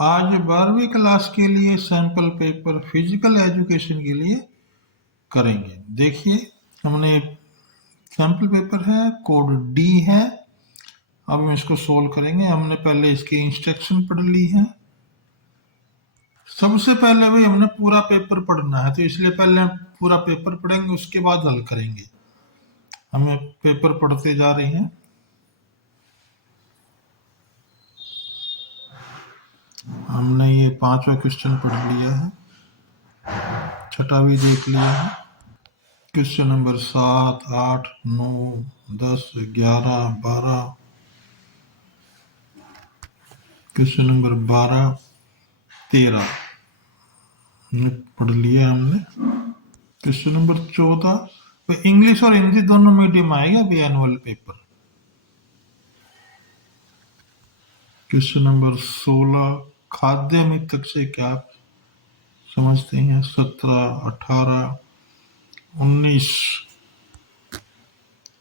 आज 12वीं क्लास के लिए सैंपल पेपर फिजिकल एजुकेशन के लिए करेंगे। देखिए, हमने सैंपल पेपर है, कोड डी है। अब हम इसको सोल्व करेंगे। हमने पहले इसकी इंस्ट्रक्शन पढ़ ली है। सबसे पहले भाई हमने पूरा पेपर पढ़ना है, तो इसलिए पहले हम पूरा पेपर पढ़ेंगे, उसके बाद हल करेंगे। हमें पेपर पढ़ते जा रहे हैं। हमने ये 5वां क्वेश्चन पढ़ लिया है, 6ठा भी देख लिया है। Question number 7, 8, 9, 10, 11, 12। क्वेश्चन नंबर 12, 13 पढ़ लिया हमने। क्वेश्चन नंबर 14, तो इंग्लिश और हिंदी दोनों मीडियम आएगा अभी एनुअल पेपर। क्वेश्चन नंबर 16, खाद्य मिथक से क्या समझते हैं। 17, 18, 19,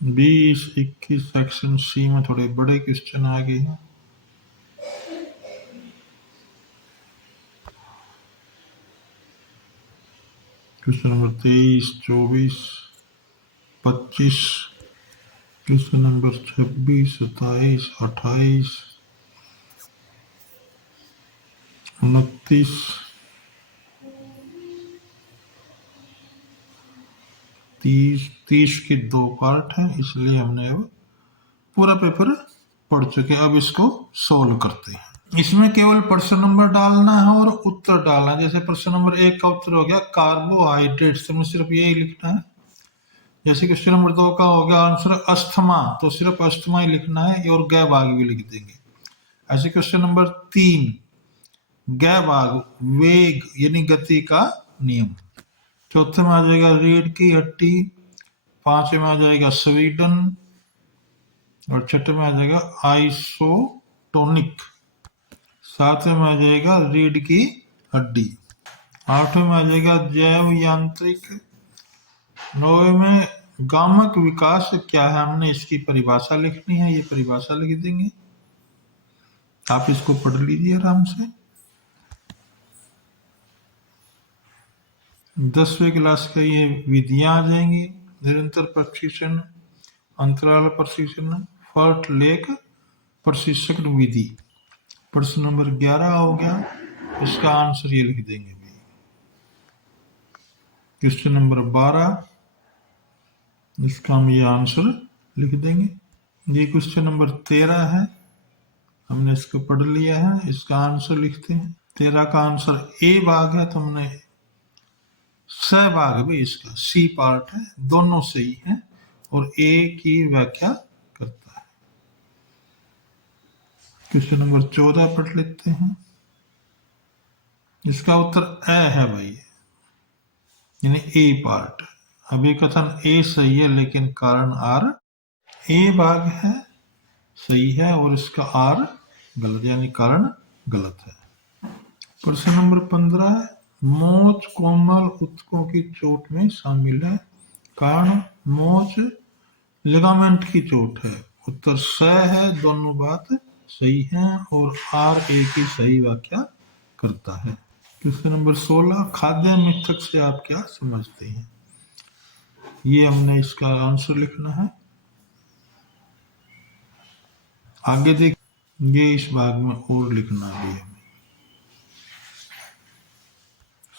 20, 21 सेक्शन सी में थोड़े बड़े क्वेश्चन आ गए हैं। क्वेश्चन नंबर 23, 24, 25, क्वेश्चन नंबर 26, 27, 28, 29, 30 के 2 पार्ट हैं, इसलिए हमने अब पूरा पेपर पढ़ चुके हैं। अब इसको सोल्व करते हैं। इसमें केवल प्रश्न नंबर डालना है और उत्तर डालना है। जैसे प्रश्न नंबर 1 का उत्तर हो गया कार्बोहाइड्रेट्स, तो हमें सिर्फ यही लिखना है। जैसे क्वेश्चन नंबर 2 का हो गया आंसर अस्थमा, तो सिर्फ अस्थमा ही लिखना है और गै भाग भी लिख देंगे। ऐसे क्वेश्चन नंबर 3 गै भाग वेग यानी गति का नियम। चौथे में आ जाएगा रीढ़ की हड्डी, 5वें में आ जाएगा स्वीडन और 6ठे में आ जाएगा आइसोटोनिक। 7वें में आ जाएगा रीढ़ की हड्डी। 8वें में आ जाएगा जैव यांत्रिक। 9वें में गामक विकास क्या है, हमने इसकी परिभाषा लिखनी है, ये परिभाषा लिख देंगे। आप इसको पढ़ लीजिए आराम से। 10वीं क्लास का ये विधियां आ जाएंगी। निरंतर प्रशिक्षण, अंतराल प्रशिक्षण, फर्ट लेक प्रशिक्षण विधि। प्रश्न नंबर 11 हो गया, इसका आंसर ये लिख देंगे। क्वेश्चन नंबर 12, इसका हम ये आंसर लिख देंगे। ये क्वेश्चन नंबर 13 है, हमने इसको पढ़ लिया है, इसका आंसर लिखते हैं। 13 का आंसर ए भाग है, तो हमने स भाग भी इसका सी पार्ट है, दोनों सही है और ए की व्याख्या करता है। क्वेश्चन नंबर 14 पढ़ लेते हैं। इसका उत्तर ए है भाई, यानी ए पार्ट। अभी कथन ए सही है, लेकिन कारण आर। ए भाग है सही है और इसका आर गलत, यानी कारण गलत है। प्रश्न नंबर 15 है, मोच कोमल ऊतकों की चोट में शामिल है। कारण मोच लिगामेंट की चोट है। उत्तर स है, दोनों बात सही है और आर ए की सही व्याख्या करता है। क्वेश्चन नंबर 16, खाद्य मिथक से आप क्या समझते हैं। ये हमने इसका आंसर लिखना है। आगे देख, ये इस भाग में और लिखना भी है।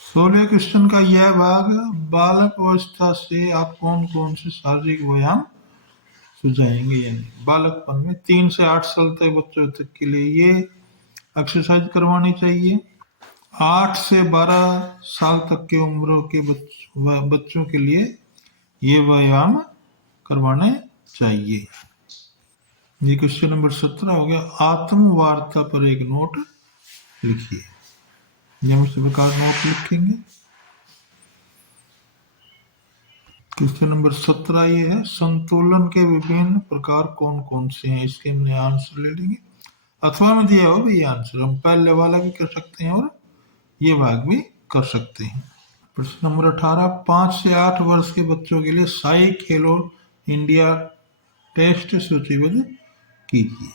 16 क्वेश्चन का यह भाग, बालक अवस्था से आप कौन कौन से शारीरिक व्यायाम सुझाएंगे। यानी बालकपन में 3 से 8 साल तक बच्चों तक के लिए ये एक्सरसाइज करवानी चाहिए। 8 से 12 साल तक के उम्र के बच्चों के लिए ये व्यायाम करवाने चाहिए। ये क्वेश्चन नंबर 17 हो गया, आत्म वार्ता पर एक नोट लिखिए। हम इस प्रकार नोट लिखेंगे। क्वेश्चन नंबर 17 ये है, संतुलन के विभिन्न प्रकार कौन कौन से हैं। इसके हमने आंसर ले लेंगे, अथवा में दिया हो भी आंसर, हम पहले वाला भी कर सकते हैं और ये भाग भी कर सकते हैं। प्रश्न नंबर 18, 5 से 8 वर्ष के बच्चों के लिए साई खेलो इंडिया टेस्ट सूचीबद्ध कीजिए।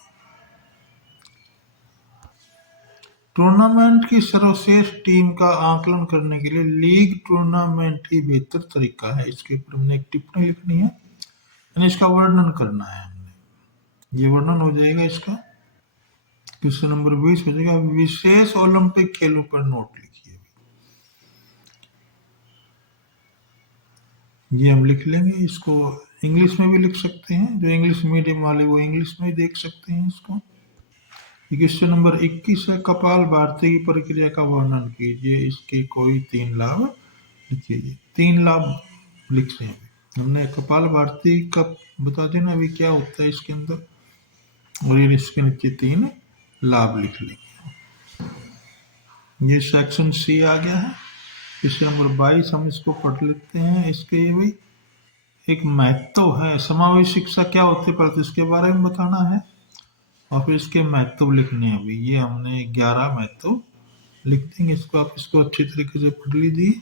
टूर्नामेंट की सर्वश्रेष्ठ टीम का आकलन करने के लिए लीग टूर्नामेंट ही बेहतर तरीका है। इसके ऊपर हमने एक टिप्पणी लिखनी है यानी इसका वर्णन करना है हमने। ये वर्णन हो जाएगा इसका। क्वेश्चन नंबर 20 हो जाएगा विशेष ओलंपिक खेलों पर नोट लिखिए। ये हम लिख लेंगे। इसको इंग्लिश में भी लिख सकते हैं, जो इंग्लिश मीडियम वाले वो इंग्लिश में देख सकते हैं इसको। क्वेश्चन नंबर 21 है कपाल भारती की प्रक्रिया का वर्णन कीजिए, इसके कोई 3 लाभ लिखिए। 3 लाभ लिख रहे हैं हमने। कपाल भारती का बता देना अभी क्या होता है इसके अंदर, और ये इसके नीचे 3 लाभ लिख लेंगे। ये सेक्शन सी आ गया है। क्वेश्चन नंबर 22 हम इसको पढ़ लेते हैं। इसके ये भी एक महत्व है, समावेशी शिक्षा क्या होती है पर इसके बारे में बताना है और फिर इसके महत्व लिखने हैं। अभी ये हमने 11 महत्व लिख देंगे इसको। आप इसको अच्छी तरीके से पढ़ लीजिए।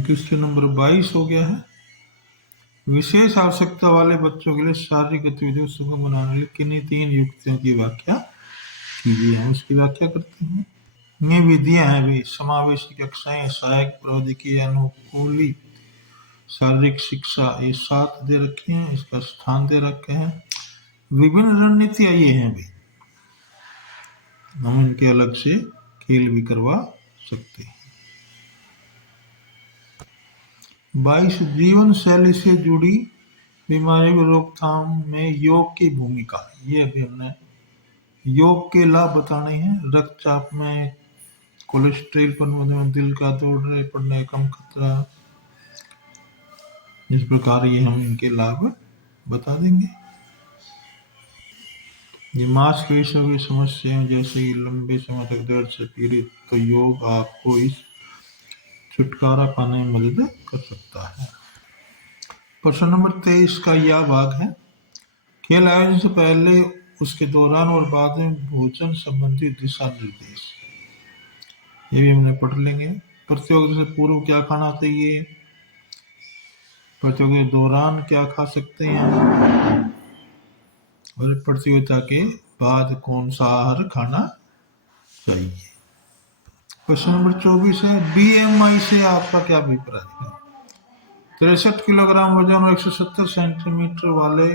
क्वेश्चन नंबर 22 हो गया है विशेष आवश्यकता वाले बच्चों के लिए शारीरिक गतिविधियों सुगम बनाने के लिए किन्हीं 3 युक्तियों की व्याख्या कीजिए। हम इसकी व्याख्या करते हैं। ये विधियां हैं भी समावेशी कक्षाएं, सहायक प्रौद्योगिकी, अनुकूलित शारीरिक शिक्षा, ये 7 दे रखे हैं। इसका स्थान दे रखे हैं। विभिन्न रणनीतियां ये हैं भी, हम इनके अलग से खेल भी करवा सकते हैं। 22 जीवन शैली से जुड़ी बीमारी की रोकथाम में योग की भूमिका। ये अभी हमने योग के लाभ बताने हैं। रक्तचाप में, कोलेस्ट्रॉल पर में, दिल का दौड़ने पड़ने कम खतरा, इस प्रकार ये हम इनके लाभ बता देंगे। ये मांसपेशियों की समस्याएं जैसे कि लंबे समय तक दर्द से पीड़ित, तो योग आपको इस छुटकारा पाने में मदद कर सकता है। प्रश्न नंबर 23 का यह भाग है खेल आयोजन से पहले, उसके दौरान और बाद में भोजन संबंधी दिशा निर्देश। ये भी हमने पढ़ लेंगे। प्रतियोगिता से पूर्व क्या खाना चाहिए, प्रतियोगिता के दौरान क्या खा सकते हैं, और प्रतियोगिता के बाद कौन सा आहार खाना चाहिए। क्वेश्चन नंबर 24 है बीएमआई से आपका क्या अभिप्राय है। 63 किलोग्राम वजन और 170 सेंटीमीटर वाले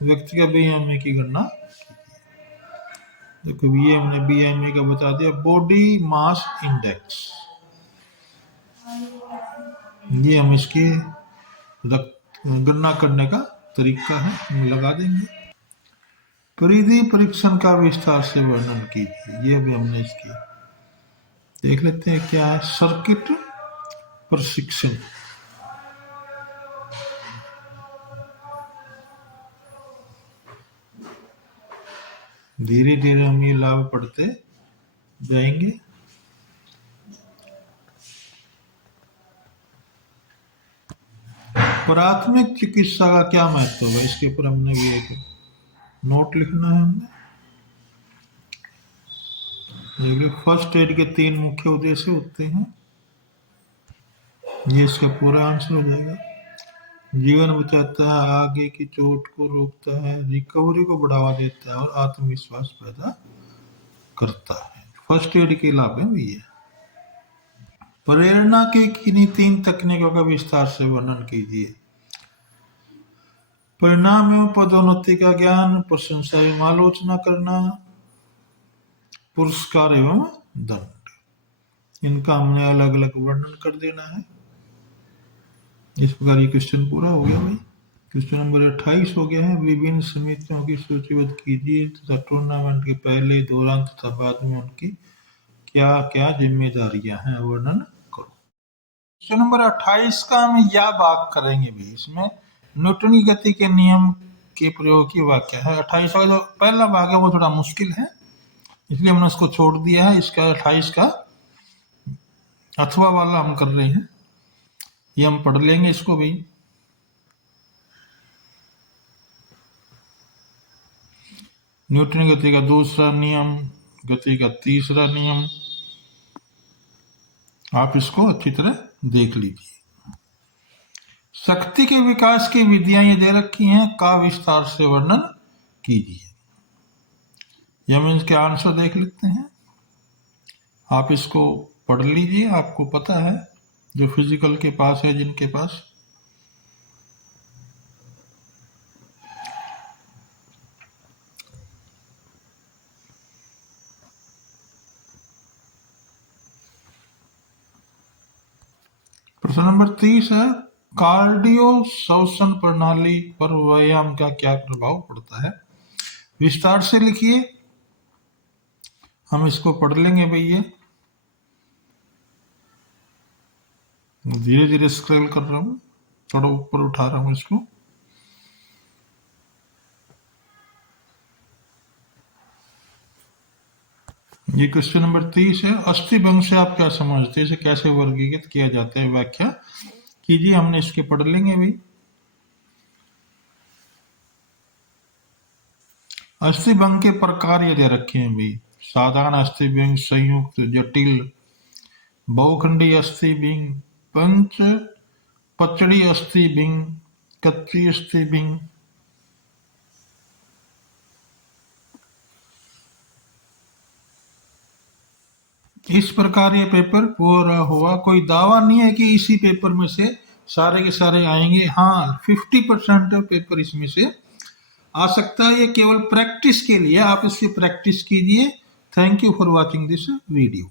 व्यक्ति का बीएमआई की गणना। देखो ये हमने बीएमआई का बता दिया, बॉडी मास इंडेक्स। ये हम इसकी गणना करने का तरीका है, हम लगा देंगे। परिधि परीक्षण का विस्तार से वर्णन कीजिए। ये भी हमने इसकी देख लेते हैं क्या है। सर्किट प्रशिक्षण। धीरे धीरे हम ये लाभ पढ़ते जाएंगे। प्राथमिक चिकित्सा का क्या महत्व है, इसके ऊपर हमने भी एक नोट लिखना है हमने। फर्स्ट एड के 3 मुख्य उद्देश्य होते हैं। ये इसका पूरा आंसर हो जाएगा। जीवन बचाता है, आगे की चोट को रोकता है, रिकवरी को बढ़ावा देता है और आत्मविश्वास पैदा करता है। फर्स्ट एड के लाभ है भैया। प्रेरणा की किन्हीं 3 तकनीकों का विस्तार से वर्णन कीजिए। परिणाम एवं पदोन्नति का ज्ञान, प्रशंसा एवं आलोचना करना, पुरस्कार एवं दंड। इनका हमने अलग अलग वर्णन कर देना है। इस प्रकार ये क्वेश्चन पूरा हो गया भाई। क्वेश्चन नंबर 28 हो गया है विभिन्न समितियों की सूचीबद्ध कीजिए तथा टूर्नामेंट के पहले, दौरान तथा बाद में उनकी क्या क्या जिम्मेदारियां हैं, वर्णन करो। क्वेश्चन नंबर 28 का हम यह भाग करेंगे भी। इसमें न्यूटनी गति के नियम के प्रयोग की व्याख्या है। 28 का जो पहला भाग है वो थोड़ा मुश्किल है, इसलिए हमने उसको छोड़ दिया है। इसका 28 का अथवा वाला हम कर रहे हैं, ये हम पढ़ लेंगे इसको भी। न्यूटन गति का दूसरा नियम, गति का तीसरा नियम, आप इसको अच्छी तरह देख लीजिए। शक्ति के विकास की विधियां ये दे रखी हैं, का विस्तार से वर्णन कीजिए। यह मीन्स के आंसर देख लेते हैं। आप इसको पढ़ लीजिए, आपको पता है, जो फिजिकल के पास है, जिनके पास। प्रश्न नंबर 30 है, कार्डियो श्वसन प्रणाली पर व्यायाम का क्या प्रभाव पड़ता है? विस्तार से लिखिए, हम इसको पढ़ लेंगे भैया। धीरे धीरे स्क्रॉल कर रहा हूँ, थोड़ा ऊपर उठा रहा हूँ इसको। ये क्वेश्चन नंबर 30 है। अस्थिभंग से आप क्या समझते हैं? इसे कैसे वर्गीकृत किया जाता है? व्याख्या कीजिए। हमने इसके पढ़ लेंगे भाई। अस्थिभंग के प्रकार ये दे रखे हैं भाई। साधारण अस्थिभंग, संयुक्त, जटिल, बहुखंडी अस्थिभंग, पंच पचड़ी अस्थिभंग, कच्ची अस्थिभंग। इस प्रकार ये पेपर पूरा हुआ। कोई दावा नहीं है कि इसी पेपर में से सारे के सारे आएंगे। हाँ, 50% पेपर इसमें से आ सकता है। ये केवल प्रैक्टिस के लिए, आप इसकी प्रैक्टिस कीजिए। Thank you for watching this video.